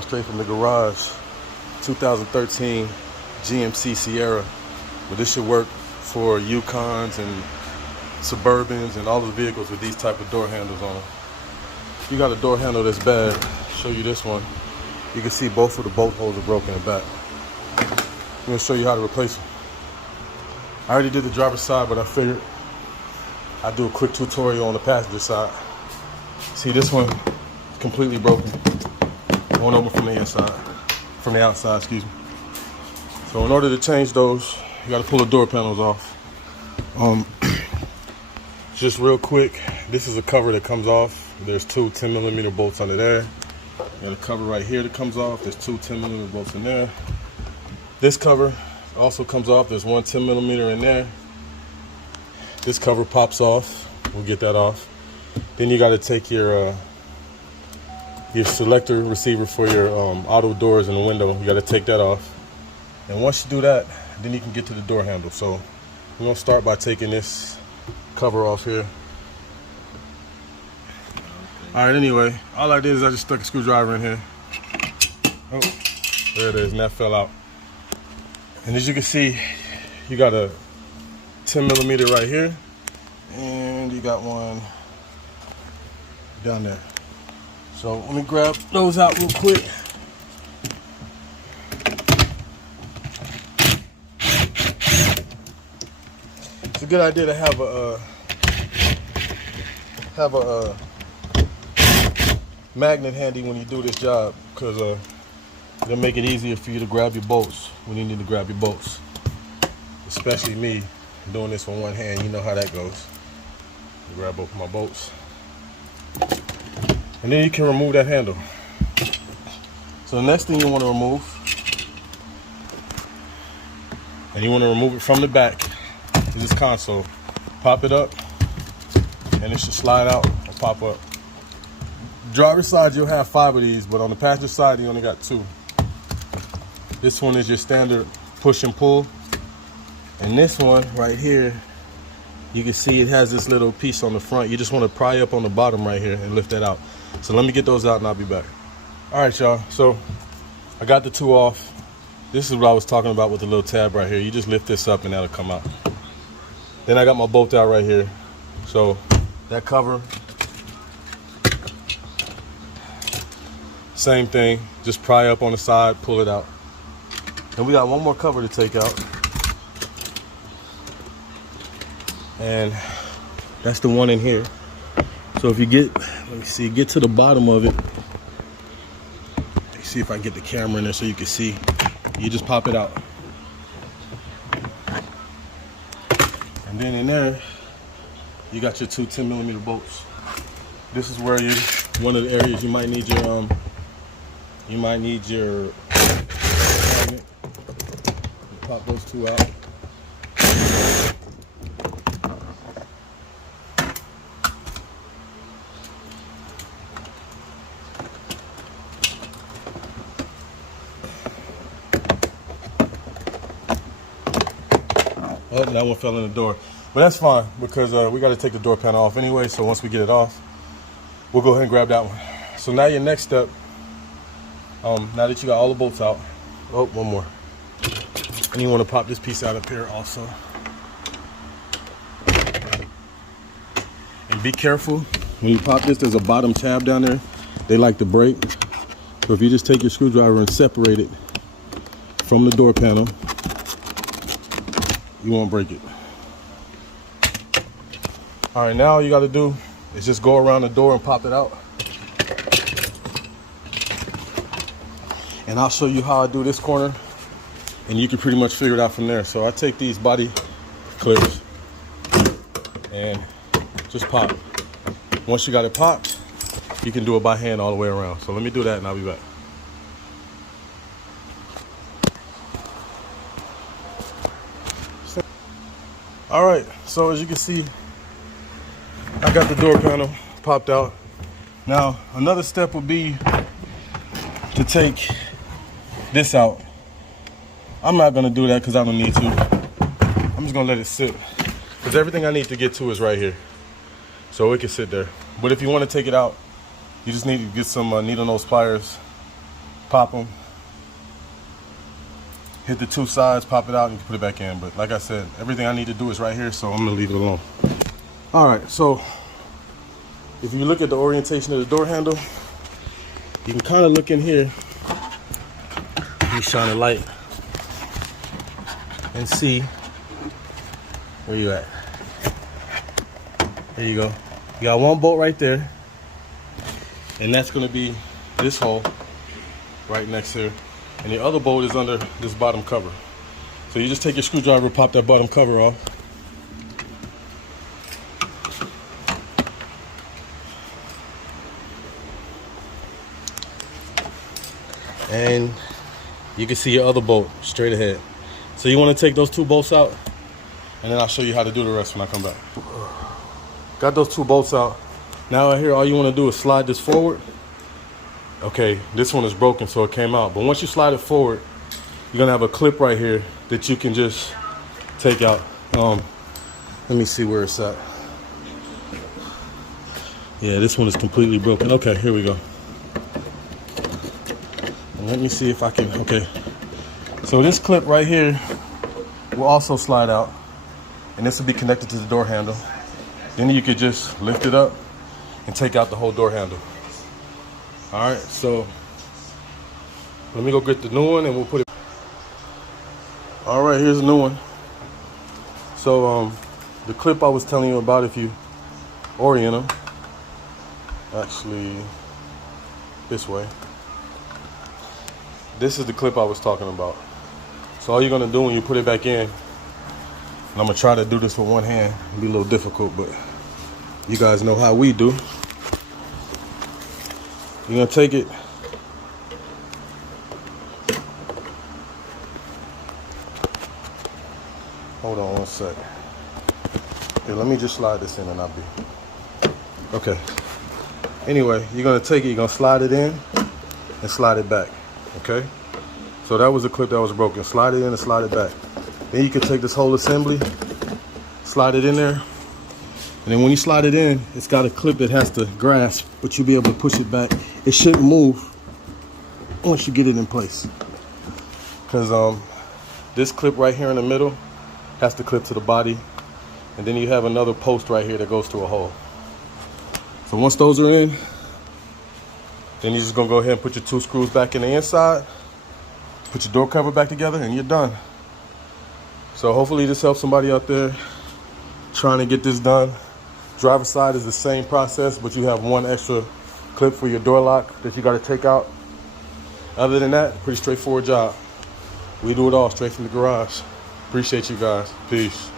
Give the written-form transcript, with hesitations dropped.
bought straight from the garage. 2013 GMC Sierra. But this should work for Yukons and Suburbans and all the vehicles with these type of door handles on them. If you got a door handle that's bad, I'll show you this one. You can see both of the bolt holes are broken in the back. I'm gonna show you how to replace them. I already did the driver's side, but I figured I'd do a quick tutorial on the passenger side. See, this one is completely broken. Won't open from the inside, from the outside, excuse me. So in order to change those, you gotta pull the door panels off. Just real quick, this is a cover that comes off. There's two 10mm bolts under there. You got a cover right here that comes off. There's two 10mm bolts in there. This cover also comes off. There's one 10mm in there. This cover pops off. We'll get that off. Then you got to take your selector receiver for your auto doors in the window. You got to take that off. And once you do that, then you can get to the door handle. So we're gonna start by taking this cover off here. All right, anyway, all I did is I just stuck a screwdriver in here. Oh, there it is, and that fell out. And as you can see, you got a 10mm right here, and you got one down there. So let me grab those out real quick. It's a good idea to have a magnet handy when you do this job, because it'll make it easier for you to grab your bolts when you need to grab your bolts. Especially me doing this with one hand, you know how that goes. Grab both of my bolts. And then you can remove that handle. So the next thing you want to remove, and you want to remove it from the back, is this console. Pop it up, and it should slide out or pop up. Driver's side, you'll have 5 of these, but on the passenger side, you only got 2. This one is your standard push and pull. And this one right here, you can see it has this little piece on the front. You just want to pry up on the bottom right here and lift that out. So let me get those out and I'll be back. All right, y'all. So I got the 2 off. This is what I was talking about with the little tab right here. You just lift this up and that'll come out. Then I got my bolt out right here. So that cover, same thing, just pry up on the side, pull it out. And we got one more cover to take out. And that's the one in here. So if you get, let me see, get to the bottom of it. Let me see if I can get the camera in there so you can see. You just pop it out. And then in there, you got your 2 10mm bolts. This is where one of the areas you might need your magnet. Pop those 2 out. Oh, that one fell in the door. But that's fine, because we got to take the door panel off anyway. So once we get it off, we'll go ahead and grab that one. So now your next step, now that you got all the bolts out, oh, one more. And you want to pop this piece out up here also. And be careful, when you pop this, there's a bottom tab down there. They like to break. So if you just take your screwdriver and separate it from the door panel, you won't break it. All right, now all you got to do is just go around the door and pop it out. And I'll show you how I do this corner, and you can pretty much figure it out from there. So I take these body clips and just pop. Once you got it popped, you can do it by hand all the way around. So let me do that and I'll be back. All right, so as you can see, I got the door panel popped out. Now, another step would be to take this out. I'm not gonna do that because I don't need to. I'm just gonna let it sit, because everything I need to get to is right here. So it can sit there. But if you want to take it out, you just need to get some needle nose pliers pop them, hit the two sides, pop it out, and you can put it back in. But like I said, everything I need to do is right here, so I'm gonna leave it alone. All right, so if you look at the orientation of the door handle, you can kind of look in here. Let me shine a light and see where you at. There you go. You got one bolt right there, and that's gonna be this hole right next here. And the other bolt is under this bottom cover. So you just take your screwdriver, pop that bottom cover off. And you can see your other bolt straight ahead. So you want to take those two bolts out, and then I'll show you how to do the rest when I come back. Got those two bolts out. Now right here, all you want to do is slide this forward. Okay, this one is broken, so it came out. But once you slide it forward, you're gonna have a clip right here that you can just take out. Let me see where it's at. Yeah, this one is completely broken. Okay, here we go. And let me see if I can, okay. So this clip right here will also slide out, and this will be connected to the door handle. Then you could just lift it up and take out the whole door handle. All right, so let me go get the new one and we'll put it. All right, here's a new one. So the clip I was telling you about, if you orient them, actually this way. This is the clip I was talking about. So all you're gonna do when you put it back in, and I'm gonna try to do this with one hand, it'll be a little difficult, but you guys know how we do. You're gonna take it, hold on one sec. Here, let me just slide this in and I'll be, okay. Anyway, you're gonna take it, you're gonna slide it in and slide it back, okay? So that was the clip that was broken. Slide it in and slide it back. Then you can take this whole assembly, slide it in there, and then when you slide it in, it's got a clip that has to grasp, but you'll be able to push it back. It shouldn't move once you get it in place. Because this clip right here in the middle has to clip to the body, and then you have another post right here that goes to a hole. So once those are in, then you're just gonna go ahead and put your two screws back in the inside, put your door cover back together, and you're done. So hopefully this helps somebody out there trying to get this done. Driver's side is the same process, but you have one extra clip for your door lock that you got to take out. Other than that, pretty straightforward job. We do it all straight from the garage. Appreciate you guys. Peace.